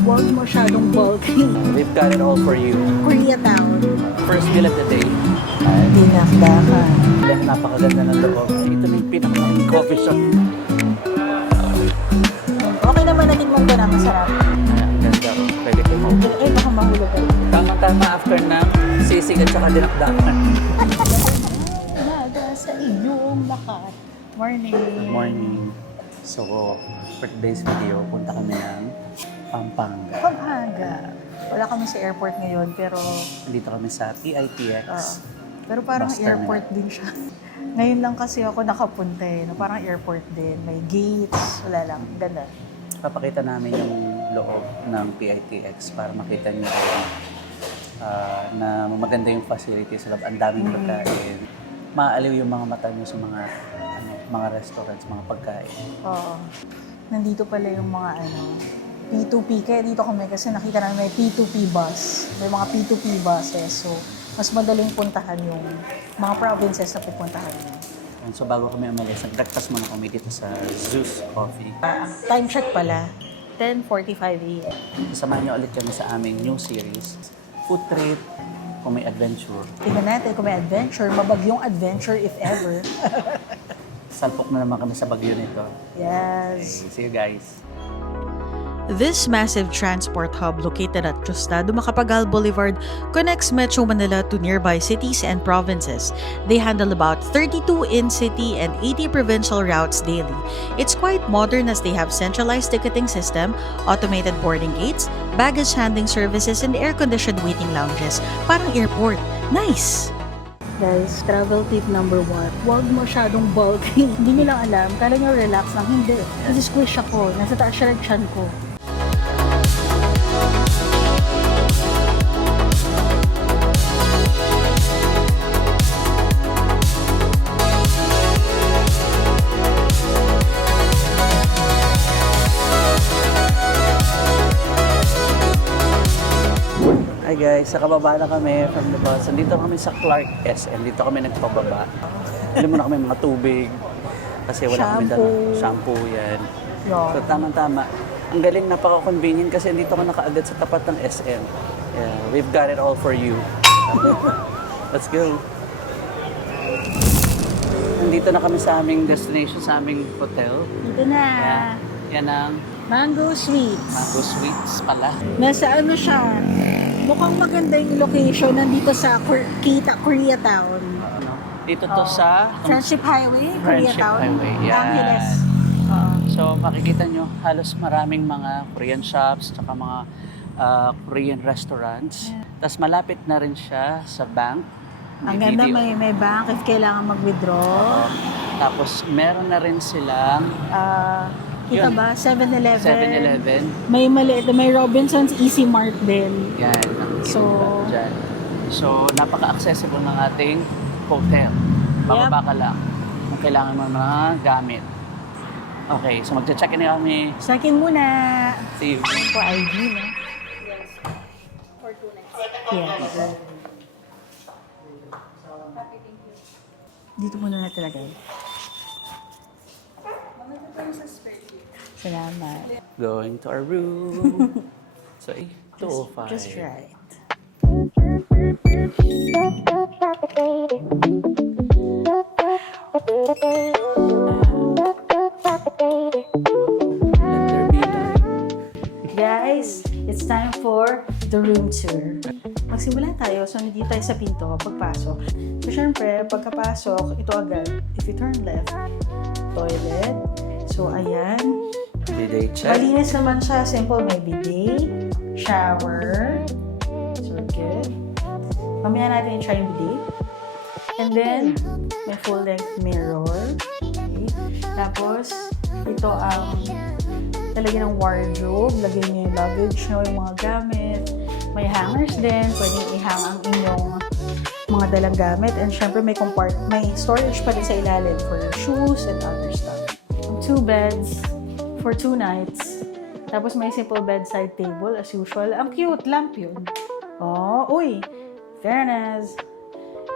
Huwag masyadong bulky. We've got it all for you. Koreatown. First meal of the day. Dinakdakan. Dahil napakaganda ng loob. Ito na yung pinakalaking coffee shop. Okay naman, natikman ko na. Masarap. Ang ganda ko. Pwede ko mau. Ay, baka mahulog ka. Tama-tama after ng sisig at saka dinakdakan. Umaga sa iyong lahat. Morning. Good morning. So, for today's video, punta kami ng Pampanga. Pampanga. Wala kami sa airport ngayon, pero Nandito kami sa PITX. pero parang Bus airport din siya. Ngayon lang kasi ako nakapunta eh. No? Parang airport din. May gates. Wala lang. Ganda. Papakita namin yung loob ng PITX para makita niyo na maganda yung facilities sa loob. Ang daming pagkain. Maaaliw yung mga mata niyo sa mga restaurants, mga pagkain. Oo. Nandito pala yung mga P2P. Kaya dito kami kasi nakita namin may P2P bus. May mga P2P buses. So, mas madaling puntahan yung mga provinces na pupuntahan nyo. And so bago kami umalis, nag-breakfast muna kami dito sa Zeus Coffee. Time check pala. 10:45 a.m. Samahan niyo ulit kami sa aming new series, Food Trip, kung may adventure. Tingnan natin kung may adventure. Mabagyong adventure if ever. Salpok na naman kami sa bagyo nito. Yes. See you guys. This massive transport hub located at Tostado Macapagal Boulevard connects Metro Manila to nearby cities and provinces. They handle about 32 in-city and 80 provincial routes daily. It's quite modern as they have centralized ticketing system, automated boarding gates, baggage handling services, and air-conditioned waiting lounges. Parang airport. Nice! Guys, travel tip number 1. Huwag masyadong bulky. Hindi nyo lang alam. Kala nyo relax lang. Hindi. Kasi squish ako. Nasa taas siya ng tiyan ko. Hi guys, sa kababa na kami from the bus. Nandito kami sa Clark SM. Dito kami nagpababa. Hindi mo na kami mga tubig. Kasi wala kami dalang shampoo yan. Yeah. So tamang-tama. Ang galing, napaka-convenient kasi dito ka nakaagad sa tapat ng SM. Yeah, we've got it all for you. Let's go. Nandito na kami sa aming destination, sa aming hotel. Dito na. Yan ang Mango Sweets. Mango Sweets pala. Nasa siya? Mukhang maganda yung location. Nandito sa Koreatown. Dito to sa Friendship Highway, Friendship Koreatown. Highway, yan. Angeles. So makikita nyo, halos maraming mga Korean shops, tsaka mga Korean restaurants. Tapos malapit na rin siya sa bank. Ang ganda, may bank if kailangan mag-withdraw. Tapos meron na rin silang Kita yun. ba? 7-Eleven. 7-Eleven. May maliit, may Robinsons Easy Mart din. Yan. So, Dyan. So napaka-accessible ng ating hotel. Bababa ka lang kung kailangan mo ng mga gamit. Okay, so magcha-check-in na kami. Check-in muna. See you. For ID, no? Yes. For 2 nights. Yes. Dito muna natin lagay. Salamat. Going to our room. So, 205. Just right. Guys, it's time for the room tour. Magsimula tayo. So, nandito tayo sa pinto pagpasok. So, syempre, pagkapasok, ito agad. If you turn left, toilet. So, ayan. Bidet check. Malinis naman siya. Simple. May bidet, shower. So, we're good. Mamaya natin i-try yung bidet. And then, may full-length mirror. Okay. Tapos, ito ang talagyan ng wardrobe. Lagyan niyo yung luggage nyo, yung mga gamit. May hangers din. Pwedeng ihang ang inyong mga dalang gamit. And syempre, may storage pa din sa ilalim for your shoes and other stuff. 2 beds for 2 nights. Tapos may simple bedside table as usual. Ang cute, lamp yun. Oh, uy! Fairness.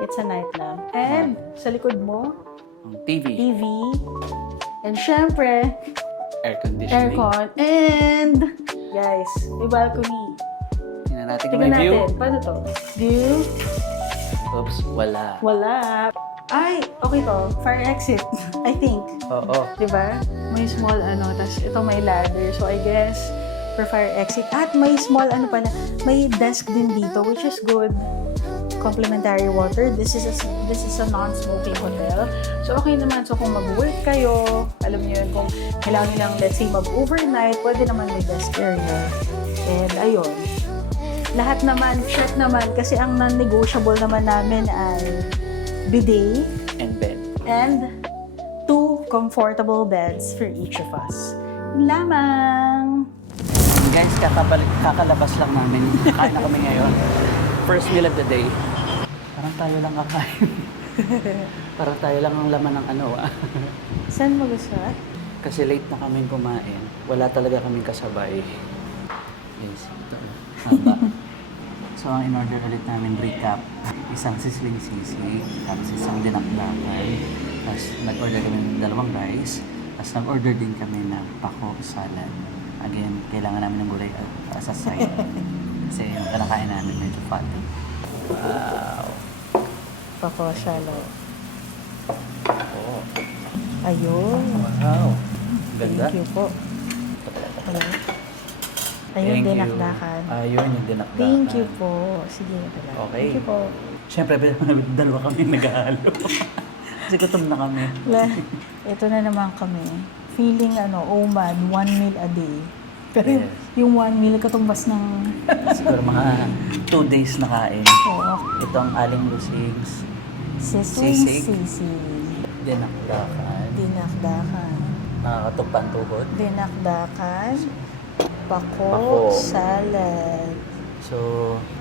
It's a night lamp. And sa likod mo, TV. TV. And syempre, Air conditioning. aircon. And Guys, may balcony. Tingnan natin kung Tingnan may view. natin. Paano to? View? Oops, wala. Wala. Ay, okay to. Fire exit, I think. Oo. Diba? May small tas ito may ladder. So, I guess, for fire exit. At may small pala, may desk din dito, which is good. Complimentary water. This is a non-smoking hotel. So, okay naman. So, kung mag-work kayo, alam niyo yun, kung kailangan lang, let's say, mag-overnight, pwede naman may desk area. And, ayun. Lahat naman, check naman, kasi ang non-negotiable naman namin ay bidet And bed. and 2 comfortable beds for each of us. Yun lamang. Guys, kakalabas lang namin. Kain na kami ngayon. First meal of the day. Parang tayo lang kakain. Parang tayo lang ang laman ng Saan mo gusto? Kasi late na kami kumain. Wala talaga kaming kasabay. Yes, ito. Haba. So, ang in-order ulit namin recap. Isang sizzling sisig, tapos isang dinakdakan. Tapos nag-order kami ng 2 rice. Tapos nag-order din kami ng pako salad. Again, kailangan namin ng gulay as a side. Kasi yung kinakain namin medyo fatty. Wow! Pako shallow. Oh. Ayun. Wow! Ganda. Thank you po. Hello. Ayun, Thank you. dinakdakan. Ayun, yung dinakdakan. Thank you po. Sige na pala. Okay. Thank you po. Siyempre, dalawa kami naghahalo. Kasi gutom na kami. Ito na naman kami. Feeling OMAD, 1 meal a day. Pero Yes. yung 1 meal katumbas ng... Siguro mga 2 days na kain. Oo. Ito ang aling lusings. Sisig. Sisig. Sisig. Dinakdakan. Dinakdakan. Nakakatugpan tuhod. Dinakdakan. Pako. Pako. Salad. So,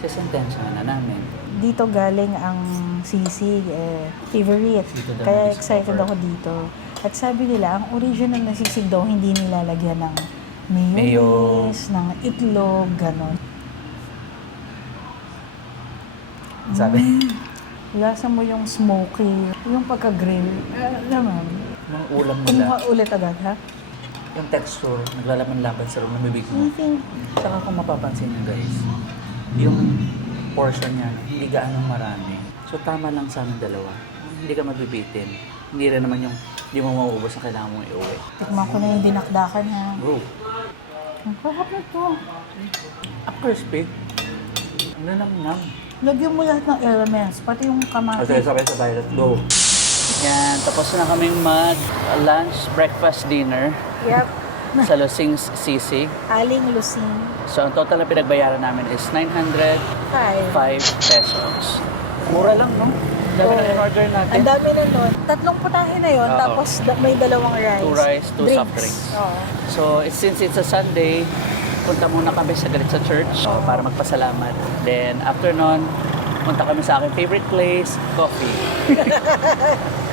sisentensya na namin. Dito galing ang sisig, favorite. Dito daw Kaya na-discover. excited ako dito. At sabi nila, ang original na sisig daw, hindi nilalagyan ng mayonnaise, ng itlog, ganon. Sabi, Lasa mo yung smoky, yung pagka-grill. Naman. mga ulam Kumuha nila, ulit agad, ha? yung texture, naglalaman-laban sa loob ng bibig mo. I think, Saka kung mapapansin nyo guys, yung portion niya, hindi gaano marami. So tama lang sa amin dalawa. Hindi ka mabibitin. Hindi rin naman yung hindi mo mauubos ang kailangan mong iuwi. tikman ko na yung dinakdakan, ha? Bro, Ang sarap na to. ang crispy. Ang nanamnam. Lagyan mo lahat ng elements, pati yung kamatis. Okay, sabay-sabay. Let's go. Yan, tapos na kami lunch, breakfast, dinner Yep. sa Lusing's Sisig. Aling lusing. So, ang total na pinagbayaran namin is 905 Five. pesos. Mura lang, no? Dami na in-order natin. Ang dami na nun. 3 putahe na yun, Oo. tapos may 2 rice. 2 rice, 2 soft drinks. Oo. So, since it's a Sunday, punta muna kami saglit sa church para magpasalamat. Then, after nun, punta kami sa aking favorite place, coffee.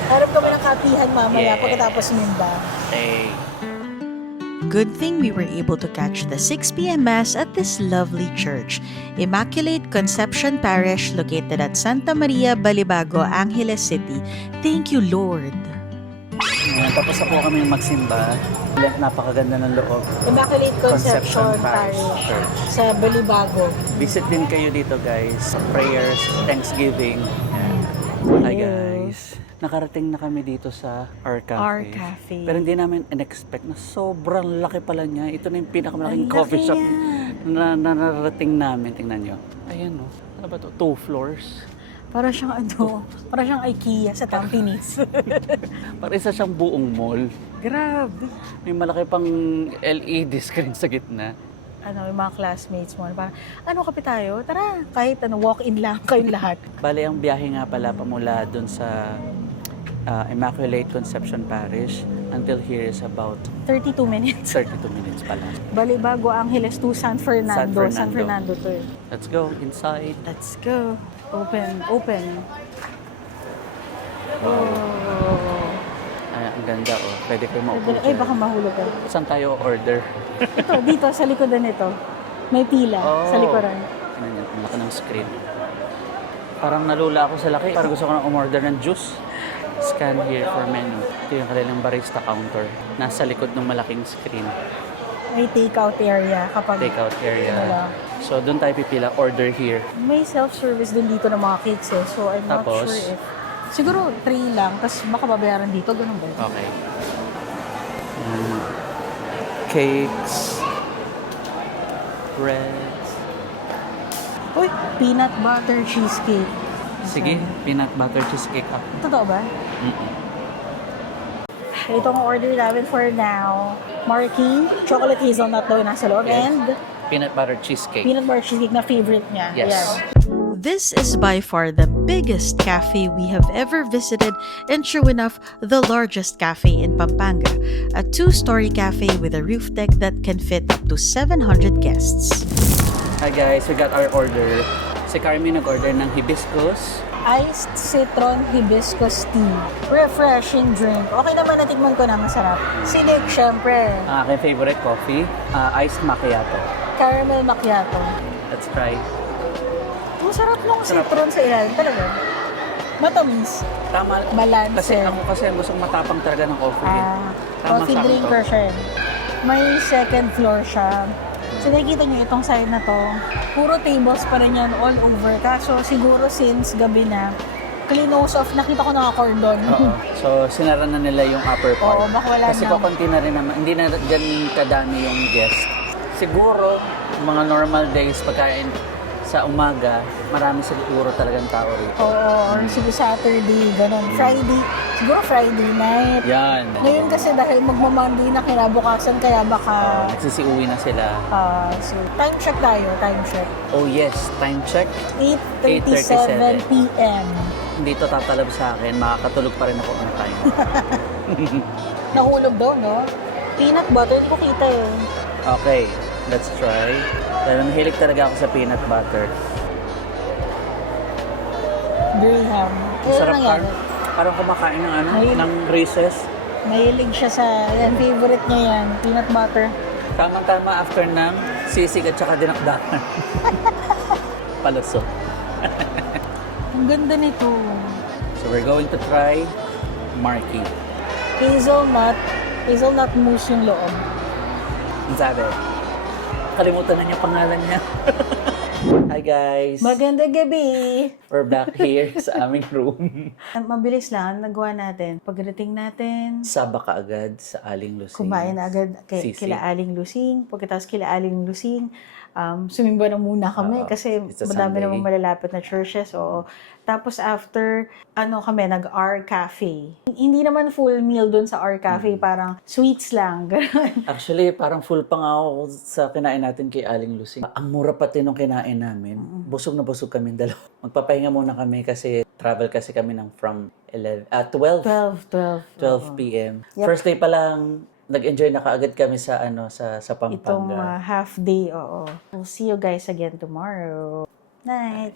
Harap kami ng kapihan mamaya Yeah. pagkatapos minda. Hey. Good thing we were able to catch the 6 p.m. Mass at this lovely church, Immaculate Conception Parish located at Santa Maria, Balibago, Angeles City. Thank you, Lord. Ayan, tapos na po kami magsimba. Napakaganda ng loob. Immaculate Conception Parish Parish Church. sa Balibago. Visit din kayo dito guys. Prayers, Thanksgiving. Hi guys. Nakarating na kami dito sa Our Cafe. Our Cafe. Pero hindi namin in-expect na sobrang laki pala niya. Ito na yung pinakamalaking Ang coffee laki shop niya. na narating namin. Tingnan nyo. Ayan no. Ano ba to? 2 floors. Para siyang para siyang IKEA sa Tampines. Para isa siyang buong mall. Grabe. May malaki pang LED screen sa gitna. Yung mga classmates mo, parang, kape tayo? Tara, kahit walk-in lang kayong lahat. Bale, ang biyahe nga pala pamula dun sa Immaculate Conception Parish until here is about 32 minutes. 32 minutes pala. Balibago, Angeles to San Fernando. San Fernando to. Let's go inside. Let's go. Open. Oh. Ay, ang ganda oh. Pwede kayo maupo Ay, baka mahulog ka. Saan tayo order? Ito, dito, sa likodan nito. May pila sa likuran. Tingnan niyo, ang laki ng screen. Parang nalula ako sa laki. Parang gusto ko na umorder ng juice. Scan here for menu. Ito yung kanilang barista counter. Nasa likod ng malaking screen. may takeout area kapag Takeout area. Wala. So, doon tayo pipila. Order here. May self-service din dito ng mga cakes eh. So, I'm not Tapos? sure if... Siguro 3 lang, tapos baka babayaran dito. Ganun ba? Okay. Cakes. Breads. Uy, peanut butter cheesecake. Sige, peanut butter cheesecake ako. Totoo ba? Ito ang order namin for now. Marquee, chocolate hazelnut daw yung nasa loob. Yes. And Peanut butter cheesecake. peanut butter cheesecake na favorite niya. Yes. Ayan. This is by far the biggest cafe we have ever visited, and sure enough, the largest cafe in Pampanga. A 2-story cafe with a roof deck that can fit up to 700 guests. Hi guys, we got our order. Si Carmi nag-order ng hibiscus. Iced citron hibiscus tea. Refreshing drink. Okay naman, natikman ko na, masarap. Sinig, syempre. Ang aking favorite coffee, iced macchiato. Caramel macchiato. Let's try. Masarap nung Sarap. citron sa ilalim. Talaga. Matamis. Tama. Balance. Kasi ako kasi ang gustong matapang talaga ng coffee. Tama Coffee sa akin drinker to. siya. eh. May second floor siya. So nakikita nyo itong side na to, puro tables pa rin yan all over. Kaso siguro since gabi na, close off, nakita ko naka-cordon. Oo. So, sinara na nila yung upper part. Oo, baka wala Kasi na. kukunti na rin naman. Hindi na ganun kadami yung guest. Siguro, mga normal days, pagkain sa umaga, marami siguro talagang tao rito. Oo, or sige Saturday, ganun. Friday, siguro Friday night. Yan. Ngayon kasi dahil magmamonday na kinabukasan, kaya baka... Nagsisiuwi na sila. so, time check tayo, time check. Oh yes, time check. 8:37 p.m. Hindi to tatalab sa akin. Makakatulog pa rin ako on time. Nahulog daw, no? Peanut butter, hindi ko kita eh. Okay, let's try. Dahil mahilig talaga ako sa peanut butter. Graham. Masarap nangyari? Parang kumakain ng ano, Mahilig. ng Reese's. Mahilig siya sa, yan, favorite niya yan, peanut butter. Tamang-tama after ng sisig at saka dinakdakan. Palusot. Ang ganda nito. So we're going to try Marquee. Hazelnut mousse yung loob. Ang sabi, kalimutan na niya pangalan niya. Hi guys! Magandang gabi! We're back here sa aming room. Mabilis lang, nagawa natin. Pagdating natin, Saba ka agad sa Aling Lusing. kumain na agad Sisig. kila Aling Lusing. Pagkatapos kila Aling Lusing, sumimba na muna kami Oo, kasi it's a madami Sunday. namang malalapit na churches. Oo. Tapos after, kami, nag-R Cafe. Hindi naman full meal dun sa R Cafe, parang sweets lang. Ganun. Actually, parang full pa nga ako sa kinain natin kay Aling Lusing. Ang mura pati nung kinain namin. Busog na busog kami dalawa. Magpapahinga muna kami kasi travel kasi kami ng from 12 12 p.m. Yep. First day pa lang, nag-enjoy na kaagad kami sa sa Itong Pampanga. half day, oo. We'll see you guys again tomorrow. Night!